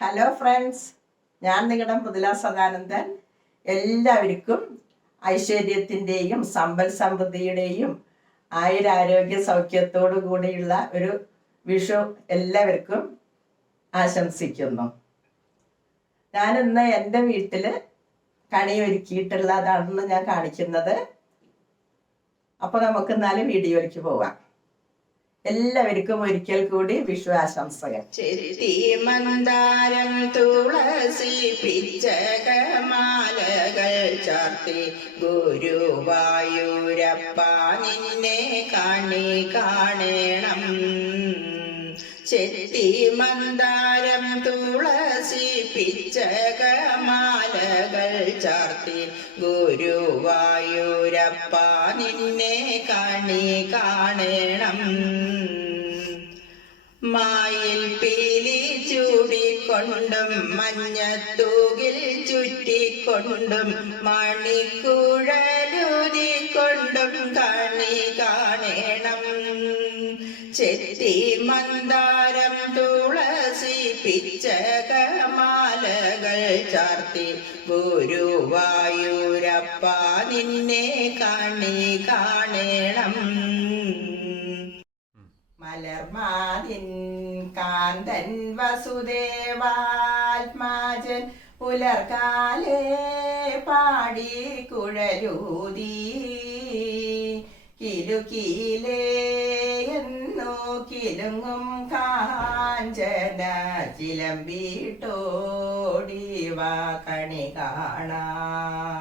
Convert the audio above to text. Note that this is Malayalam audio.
ഹലോ ഫ്രണ്ട്സ് ഞാൻ നിങ്ങളുടെ മൃദുല സദാനന്ദൻ. എല്ലാവർക്കും ഐശ്വര്യത്തിന്റെയും സമ്പൽ സമൃദ്ധിയുടെയും ആയുരാരോഗ്യ സൗഖ്യത്തോടു കൂടിയുള്ള ഒരു വിഷു എല്ലാവർക്കും ആശംസിക്കുന്നു. ഞാനിന്ന് എന്റെ വീട്ടിൽ കണി ഒരുക്കിയിട്ടുള്ളതാണെന്ന് ഞാൻ കാണിക്കുന്നത്. അപ്പോൾ നമുക്ക് എന്നാലും വീഡിയോയിലേക്ക് പോവാം. എല്ലാവർക്കും ഒരിക്കൽ കൂടി വിഷു ആശംസകൾ മന്ദാരം തുളസി പിച്ചകമാലകൾ ചാർത്തി ഗുരുവായൂരപ്പ നിന്നെ കാണി കാണണം. ചെത്തി മന്ദാരം തുളസി പിച്ചകമാലകൾ ചാർത്തി ഗുരുവായൂരപ്പ നിന്നെ കണി കാണണം. മായിൽ പീലി ചൂടിക്കൊണ്ടും മഞ്ഞത്തൂകിൽ ചുറ്റിക്കൊണ്ടും മണിക്കുഴലൂതിക്കൊണ്ടും കണി കാണണം. ചെത്തി മന്ദാരം പിച്ചകമാലകൾ ചാർത്തി ഗുരുവായൂരപ്പ നിന്നെ കാണി കാണേണം. മലർമാതിൻ കാന്തൻ വസുദേവാത്മാജൻ പുലർക്കാലേ പാടി കുഴലൂതി കിലുക്കിലേ എന്നു കിലുങ്ങും കാഞ്ചന വാ കണി കാണാം.